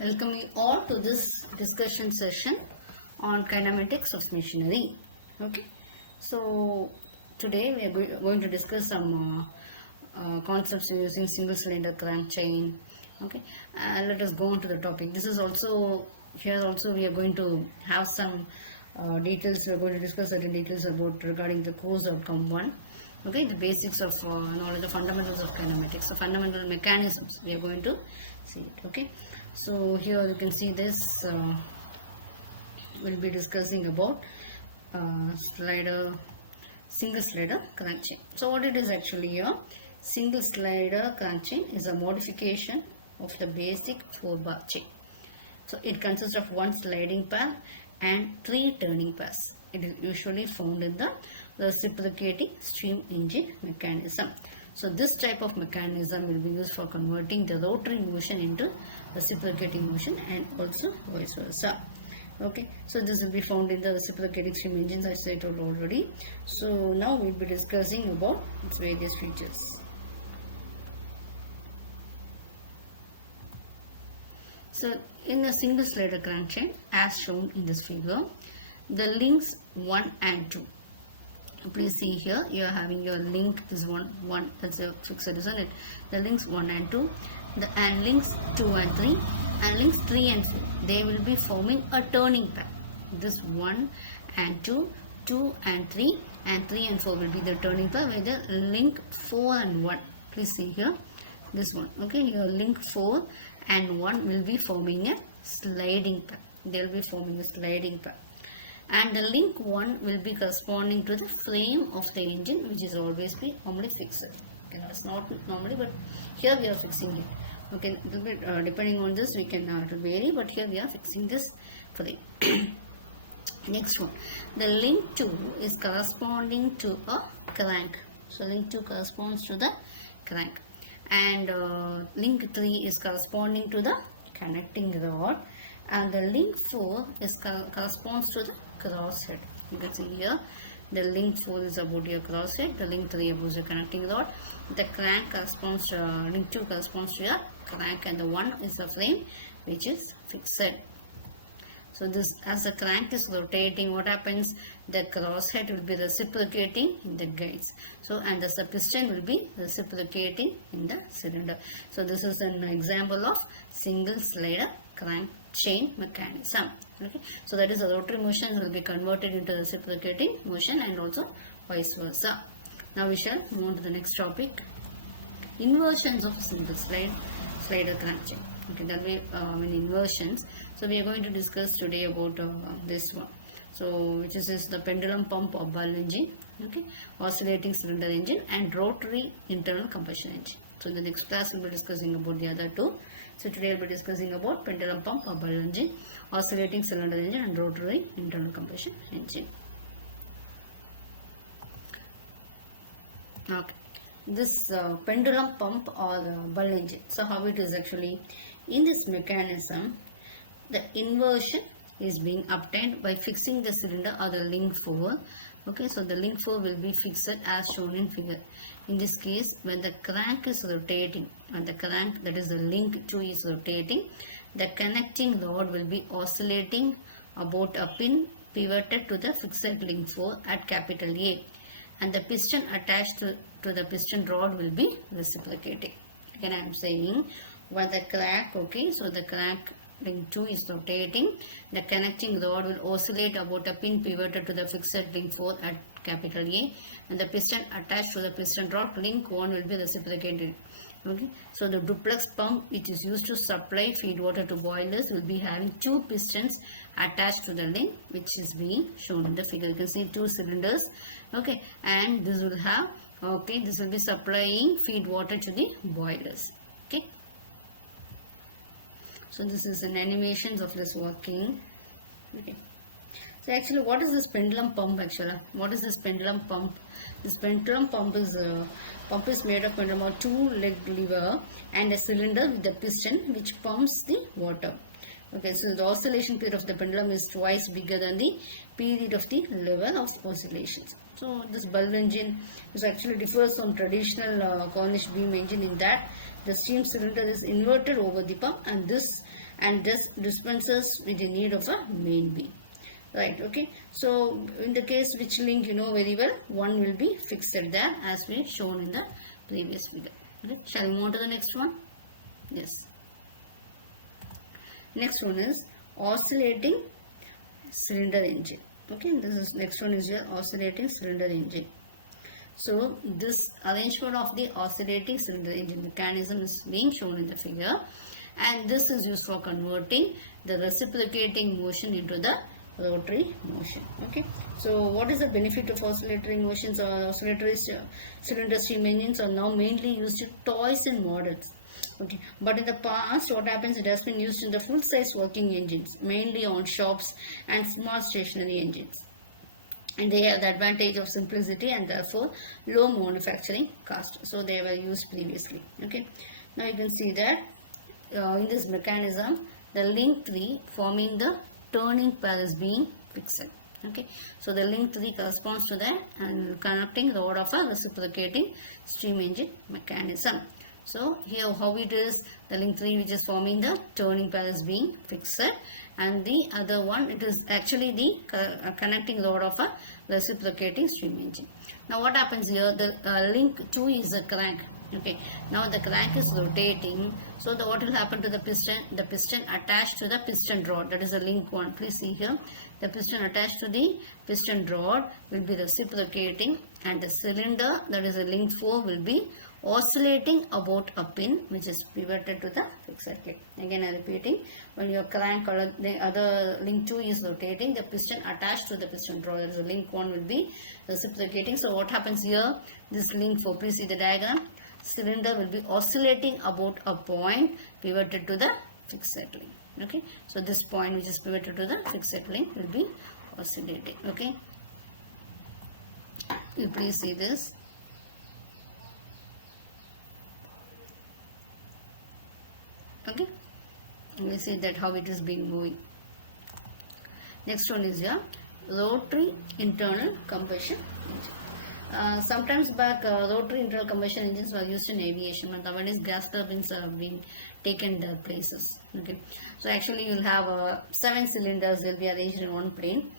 Welcome you all to this discussion session on kinematics of machinery. Okay, so today we are going to discuss some concepts using single cylinder crank chain. Okay, let us go on to the topic. This is also here also we are going to have some details. We are going to discuss certain details about regarding the course outcome 1. Okay, the basics of knowledge, the fundamentals of kinematics, the fundamental mechanisms we are going to see it. Okay, so here you can see this we'll be discussing about single slider crank chain. So what it is actually here, single slider crank chain is a modification of the basic 4-bar chain. So it consists of one sliding pair and 3 turning pairs. It is usually found in the reciprocating steam engine mechanism. So this type of mechanism will be used for converting the rotary motion into reciprocating motion and also vice versa. Okay, so this will be found in the reciprocating steam engines, I said it already. So now we'll be discussing about its various features. So in a single slider crank chain, as shown in this figure, the links 1 and 2. Please see here, you are having your link is one that's a fixed, isn't it? The links 1 and 2, and links 2 and 3, and links 3 and 4. They will be forming a turning pair. This 1 and 2, 2 and 3, and 3 and 4 will be the turning pair, where the link 4 and 1. Please see here, this one. Okay, here link 4 and 1 will be forming a sliding pair. They will be forming a sliding pair. And the link 1 will be corresponding to the frame of the engine, which is always be normally fixed. Okay, that's not normally, but here we are fixing it. Okay, a little bit depending on this we can it will vary, but here we are fixing this frame. Next one, the link 2 is corresponding to a crank. So link 2 corresponds to the crank, and link 3 is corresponding to the connecting rod, and the link 4 is corresponds to the crosshead. You can see here the link 4 is about your crosshead, the link 3 about the connecting rod, the crank corresponds to link 2 corresponds to your crank, and the 1 is the frame which is fixed. So this, as the crank is rotating, what happens, the crosshead will be reciprocating in the guides. So and the piston will be reciprocating in the cylinder. So this is an example of single slider crank chain mechanism. Okay, so that is the rotary motion will be converted into reciprocating motion and also vice versa. Now we shall move on to the next topic, inversions of single slider crank chain. Okay, that will be inversions. So we are going to discuss today about this one. So which is the pendulum pump or ball engine, okay, oscillating cylinder engine, and rotary internal combustion engine. So in the next class we'll be discussing about the other two. So today we'll be discussing about pendulum pump or ball engine, oscillating cylinder engine, and rotary internal combustion engine. Okay, this pendulum pump or ball engine. So how it is actually, in this mechanism, the inversion is being obtained by fixing the cylinder or the link 4. Okay, so the link 4 will be fixed as shown in figure. In this case, when the crank is rotating and the crank, that is the link 2, is rotating, the connecting rod will be oscillating about a pin pivoted to the fixed link 4 at capital A, and the piston attached to the piston rod will be reciprocating. Again I am saying, when the crank, okay, so the crank link 2 is rotating, the connecting rod will oscillate about a pin pivoted to the fixed link 4 at capital A, and the piston attached to the piston rod link 1 will be reciprocated. Okay, so the duplex pump, which is used to supply feed water to boilers, will be having 2 pistons attached to the link, which is being shown in the figure. You can see 2 cylinders, okay, and this will have, okay, this will be supplying feed water to the boilers. Okay, so this is an animations of this working. Okay, so actually what is this pendulum pump actually? What is this pendulum pump? This pendulum pump is made of pendulum or 2-leg lever and a cylinder with a piston which pumps the water. Okay, so the oscillation period of the pendulum is twice bigger than the period of the level of oscillations. So this bulb engine is actually differs from traditional Cornish beam engine in that the steam cylinder is inverted over the pump, and this dispenses with the need of a main beam. Right, okay. So in the case which link you know very well, one will be fixed there as we shown in the previous figure. Okay. Shall we move on to the next one? Yes. Next one is oscillating cylinder engine. Okay, this is next one is your oscillating cylinder engine. So this arrangement of the oscillating cylinder engine mechanism is being shown in the figure, and this is used for converting the reciprocating motion into the rotary motion. Okay, so what is the benefit of oscillatory motions? Or oscillatory cylinder steam engines are now mainly used in toys and models. Okay, but in the past what happens, it has been used in the full size working engines, mainly on shops and small stationary engines, and they have the advantage of simplicity and therefore low manufacturing cost. So they were used previously. Okay, now you can see that in this mechanism the link 3 forming the turning pair is being fixed. Okay, so the link 3 corresponds to the connecting rod of a reciprocating steam engine mechanism. So here how it is, the link 3 which is forming the turning pair is being fixed, and the other one, it is actually the connecting rod of a reciprocating steam engine. Now what happens here, the link 2 is a crank. Okay, now the crank is rotating, so what will happen to the piston attached to the piston rod, that is the link 1. Please see here, the piston attached to the piston rod will be reciprocating, and the cylinder, that is the link 4, will be oscillating about a pin which is pivoted to the fixed clip. Again I am repeating, when your crank or the other link 2 is rotating, the piston attached to the piston rod, that is the link 1, will be reciprocating. So what happens here, this link 4, please see the diagram, cylinder will be oscillating about a point pivoted to the fixed link. Okay, so this point which is pivoted to the fixed link will be oscillating. Okay, you please see this. Okay, we see that how it is being moving. Next one is your rotary internal combustion engine. Sometimes back rotary internal combustion engines were used in aviation, but nowadays gas turbines are being taken their places. Okay, so actually you will have 7 cylinders will be arranged in one plane,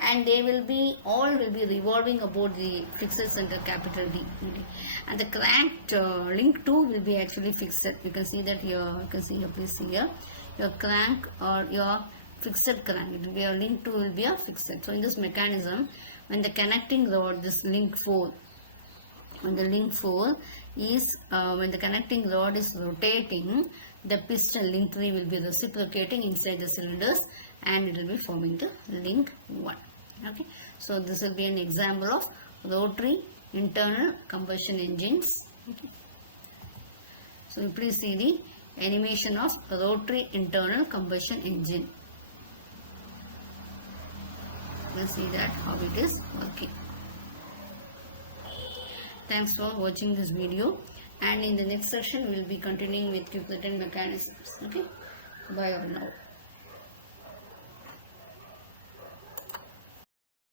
and they will be revolving about the fixed center capital D. Okay, and the cranked link 2 will be actually fixed. You can see that here. You can see here. Please see here. Your crank or your fixed crank. It will be a link 2 will be a fixed. So in this mechanism, when the connecting rod, this link 4, when the link 4 is when the connecting rod is rotating, the piston link 3 will be reciprocating inside the cylinders, and it will be forming the link 1. Okay, so this will be an example of rotary internal combustion engines. Okay, so you please see the animation of rotary internal combustion engine. You will see that how it is working. Thanks for watching this video, and in the next session we will be continuing with quick return mechanisms. Okay, bye for now.